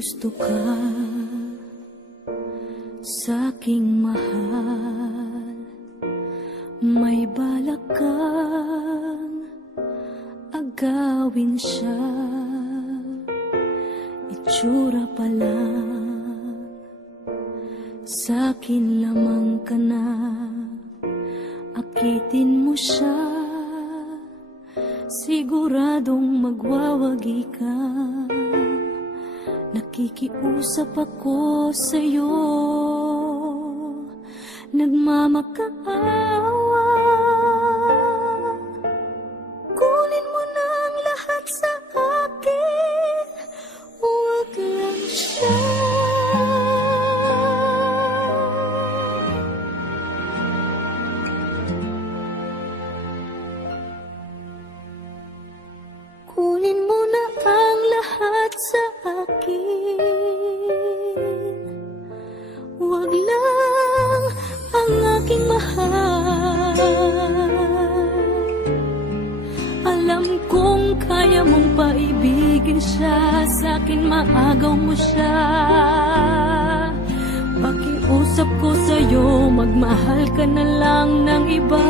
gusto ka sa'king mahal, may balak kang agawin siya. Itsura pa lang, sa'kin lamang ka na. Akitin mo siya, siguradong magwawagi ka. Nakikiusap ako sa'yo, nagmamakaawa. Kunin mo na ang lahat sa akin, huwag lang siya. Kunin mo na ang lahat sa akin, huwag lang ang aking mahal. Alam kong kaya mong paibigin siya, sa'kin maagaw mo siya. Pakiusap ko sa'yo, magmahal ka na lang ng iba.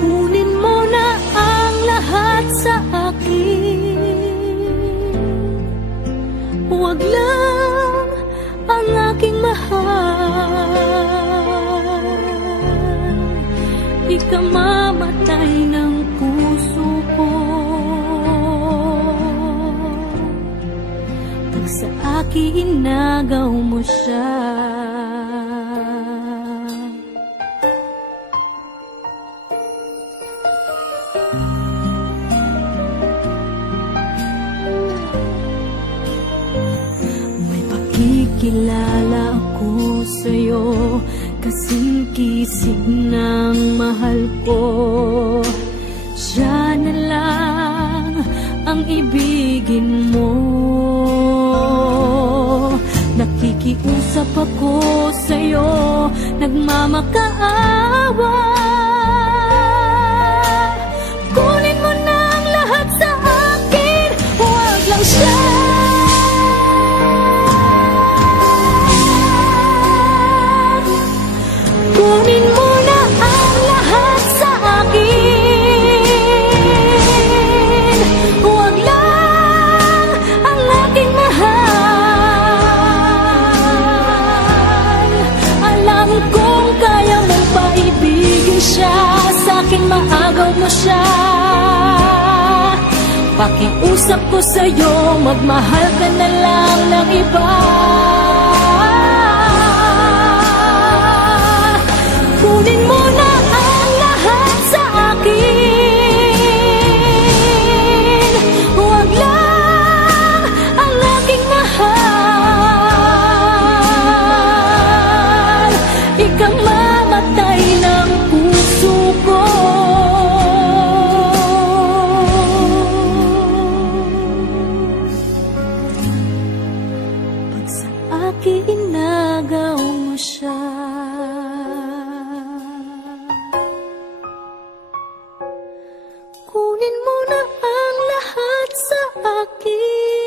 Kunin mo na ang lahat sa akin, huwag lang ang aking mahal. Ikamamatay ng puso ko pag sa akin inagaw mo siya. Kilala ako sa'yo, kasing kisig ng mahal ko. Siya na lang ang ibigin mo. Nakikiusap ako sa'yo, nagmamakaawa. Kunin mo na ang lahat sa akin, huwag lang siya. Kunin mo na ang lahat sa akin, huwag lang ang aking mahal. Alam kong kaya mong paibigin siya, sa'kin maagaw mo siya. Pakiusap ko sa'yo, magmahal ka na lang ng iba. Kunin mo na ang lahat sa akin, huwag lang ang aking mahal. Ikamamatay ng puso ko pag sa akin inagaw mo siya. Kunin mo na ang lahat sa akin.